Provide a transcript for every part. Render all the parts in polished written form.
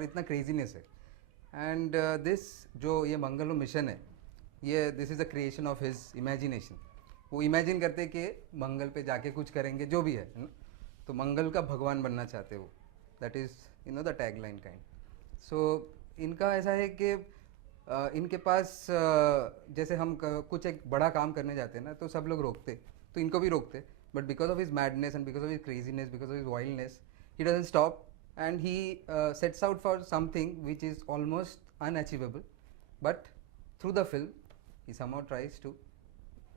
और इतना क्रेजीनेस है. एंड दिस जो ये मंगलो मिशन है, ये this is a creation of his imagination. वो इमेजिन करते कि मंगल पे जाके कुछ करेंगे, जो भी है ना. तो मंगल का भगवान बनना चाहते वो. That is the tag line kind. So इनका ऐसा है कि इनके पास जैसे हम कुछ एक बड़ा काम करने जाते हैं ना, तो सब लोग रोकते, तो इनको भी रोकते. But because of his madness and because of his craziness, because of his wildness, he doesn't stop, and he sets out for something which is almost unachievable, but through the film he somehow tries to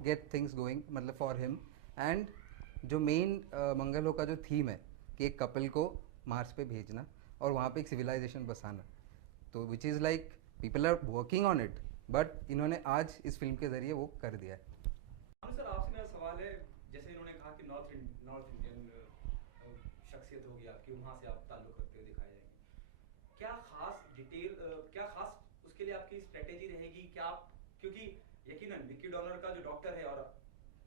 get things going, मतलब for him. and जो main मंगलो का जो theme है कि एक couple को Mars पे भेजना और वहाँ पे एक सिविलाइजेशन बसाना, तो which is like people are working on it, but इन्होंने आज इस फिल्म के ज़रिए वो कर दिया है. सर आपसे मेरा सवाल है, जैसे इन्होंने कहा कि नॉर्थ इंडियन शख्सियत होगी आपकी, वहाँ से आप ताल्लुक़ रखते हुए दिखाए जाएंगे, क्या खास डिटेल, क्या खास उसके लिए आपकी स्ट्रेटेजी रहेगी? क्या आप, क्योंकि यकीनन विक्की डॉनर का जो डॉक्टर है और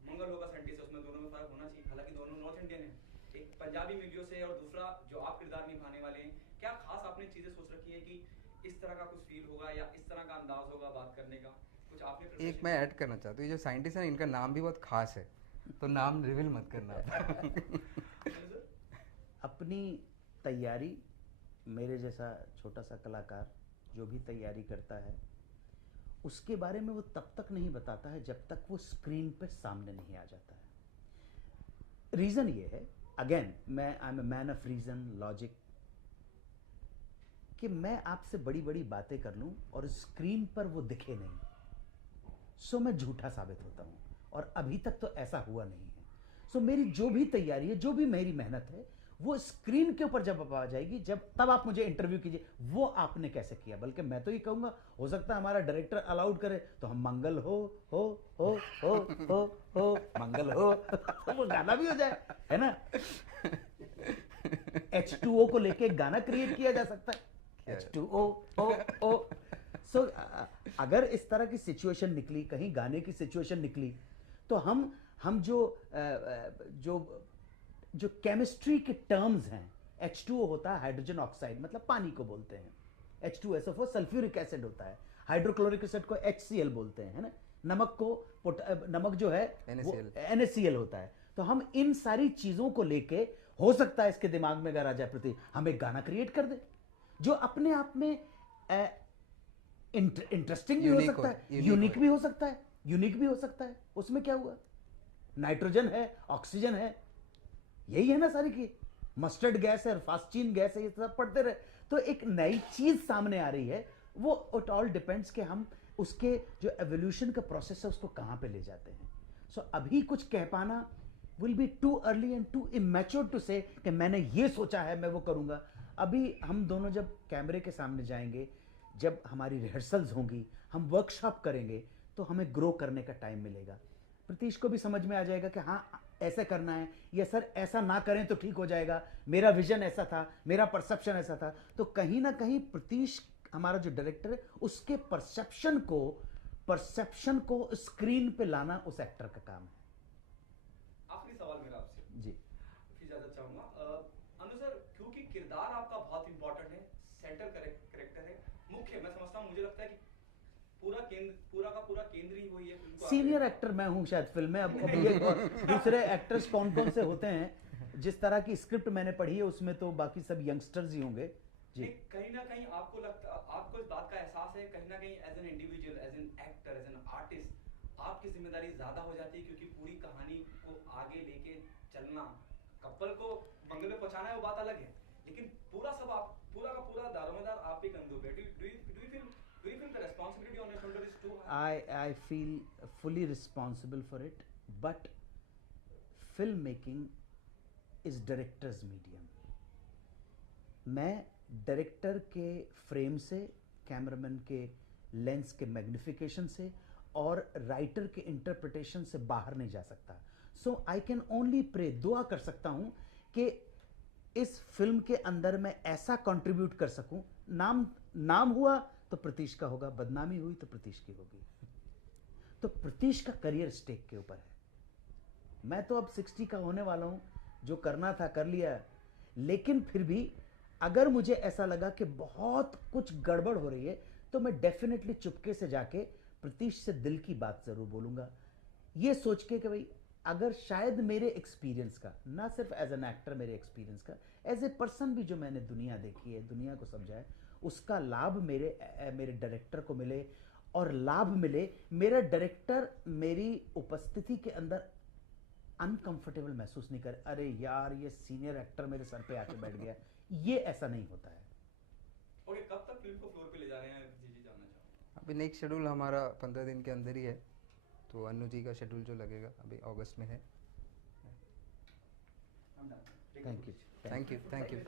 मंगलो का साइंटिस्ट है, उसमें दोनों में फ़र्क होना चाहिए, हालांकि दोनों नॉर्थ इंडियन हैं, एक पंजाबी मीडियो से और दूसरा जो आप किरदार निभाने वाले हैं. क्या खास आपने चीज़ें सोच रखी हैं कि इस तरह का कुछ फील होगा या इस तरह का अंदाज होगा बात करने का, कुछ आपने? एक मैं ऐड करना चाहता हूँ, ये जो साइंटिस्ट है इनका नाम भी बहुत खास है, तो नाम रिवील मत करना. अपनी तैयारी, मेरे जैसा छोटा सा कलाकार जो भी तैयारी करता है, उसके बारे में वो तब तक नहीं बताता है जब तक वो स्क्रीन पे सामने नहीं आ जाता है. रीज़न ये है, अगेन मैं I am a man of reason, logic, कि मैं आपसे बड़ी बड़ी बातें कर लूं और स्क्रीन पर वो दिखे नहीं, सो मैं झूठा साबित होता हूं, और अभी तक तो ऐसा हुआ नहीं है. सो मेरी जो भी तैयारी है, जो भी मेरी मेहनत है, वो स्क्रीन के ऊपर जब आ जाएगी, जब तब आप मुझे इंटरव्यू कीजिए वो आपने कैसे किया. बल्कि मैं तो ये कहूंगा, हो सकता है हमारा डायरेक्टर अलाउड करे तो हम मंगल हो हो हो हो हो हो मंगल हो वो गाना भी हो जाए, है ना. H2O को लेके एक गाना क्रिएट किया जा सकता है, H2O ओ ओ. सो अगर इस तरह की सिचुएशन निकली, कहीं गाने की सिचुएशन निकली, तो हम जो केमिस्ट्री के टर्म्स हैं, H2O होता है हाइड्रोजन ऑक्साइड, मतलब पानी को बोलते हैं. H2SO4 सल्फ्यूरिक एसिड होता है. हाइड्रोक्लोरिक एसिड को HCl बोलते हैं, है ना. नमक जो है NaCl होता है. तो हम इन सारी चीजों को लेके, हो सकता है इसके दिमाग में अगर आ जाए प्रति, हम एक गाना क्रिएट कर दे जो अपने आप में इंटरेस्टिंग भी हो सकता है, यूनिक भी हो सकता है, यूनिक भी हो सकता है. उसमें क्या हुआ, नाइट्रोजन है, ऑक्सीजन है, यही है ना सारी की. मस्टर्ड गैस है, फास्टीन गैस है, ये सब पढ़ते रहे, तो एक नई चीज सामने आ रही है. वो इट ऑल डिपेंड्स कि हम उसके जो एवोल्यूशन का प्रोसेस है उसको कहां पे ले जाते हैं. सो अभी कुछ कह पाना will be too early and too immature to say कि मैंने ये सोचा है, मैं वो करूंगा. अभी हम दोनों जब कैमरे के सामने जाएंगे, जब हमारी रिहर्सल्स होंगी, हम वर्कशॉप करेंगे, तो हमें ग्रो करने का टाइम मिलेगा. प्रतीश को भी समझ में आ जाएगा कि हाँ ऐसे करना है, या सर ऐसा ना करें तो ठीक हो जाएगा, मेरा विजन ऐसा था, मेरा परसेप्शन ऐसा था. तो कहीं ना कहीं प्रतीश हमारा जो डायरेक्टर है, उसके परसेप्शन को स्क्रीन पे लाना उस एक्टर का काम है. आखिरी सवाल मेरा आपसे जी, फिर ज्यादा चाहूंगा अनु सर, क्योंकि किरदार आपका बहुत इंपॉर्टेंट है, सेंट्रल कैरेक्टर है, मुख्य, मैं समझता हूँ, मुझे लगता है कि पूरा का पूरा केंद्र ही वही है फिल्म को. सीनियर एक्टर मैं हूं शायद फिल्म में. अब ये दूसरे एक्टर्स कौन कौन से होते हैं, जिस तरह की स्क्रिप्ट मैंने पढ़ी है उसमें तो बाकी सब यंगस्टर्स ही होंगे जी. कहीं ना कहीं आपको इस बात का एहसास है, कहीं ना कहीं as an individual, as an actor, as an artist, आपकी जिम्मेदारी ज्यादा हो जाती है, क्योंकि पूरी कहानी को आगे लेके चलना, कपल को मंगल में पहुंचाना है, वो बात अलग है, लेकिन पूरा का पूरा दारोमदार आप ही कंधों पे. Do you feel the responsibility on your shoulder is too high? I feel fully responsible for it, but filmmaking is director's medium. मैं डायरेक्टर के फ्रेम से, कैमरामैन के लेंस के मैग्निफिकेशन से और राइटर के इंटरप्रिटेशन से बाहर नहीं जा सकता. सो आई कैन ओनली प्रे, दुआ कर सकता हूं कि इस फिल्म के अंदर मैं ऐसा कंट्रीब्यूट कर सकूं. नाम हुआ तो प्रतीश का होगा, बदनामी हुई तो प्रतीश की होगी. तो प्रतीश का करियर स्टेक के ऊपर है. मैं तो अब 60 का होने वाला हूं, जो करना था कर लिया, लेकिन फिर भी अगर मुझे ऐसा लगा कि बहुत कुछ गड़बड़ हो रही है तो मैं डेफिनेटली चुपके से जाके प्रतीश से दिल की बात जरूर बोलूंगा, ये सोच के कि भाई अगर शायद मेरे एक्सपीरियंस का, ना सिर्फ एज एन एक्टर मेरे एक्सपीरियंस का, एज ए पर्सन भी जो मैंने दुनिया देखी है, दुनिया को समझा है, उसका लाभ मेरे डायरेक्टर को मिले, और लाभ मिले मेरा डायरेक्टर मेरी उपस्थिति के अंदर अनकंफर्टेबल महसूस नहीं करे, अरे यार ये सीनियर एक्टर मेरे सर पे आके बैठ गया, ये ऐसा नहीं होता है। ओके, कब तक फिल्म को फ्लोर पे ले जा रहे हैं जी जानना चाहूँगा। अभी नेक्स्ट शेड्यूल हमारा 15 दिन के अंदर ही है, तो अनु जी का शेड्यूल जो लगेगा अभी अगस्त में है। Thank you. Thank you.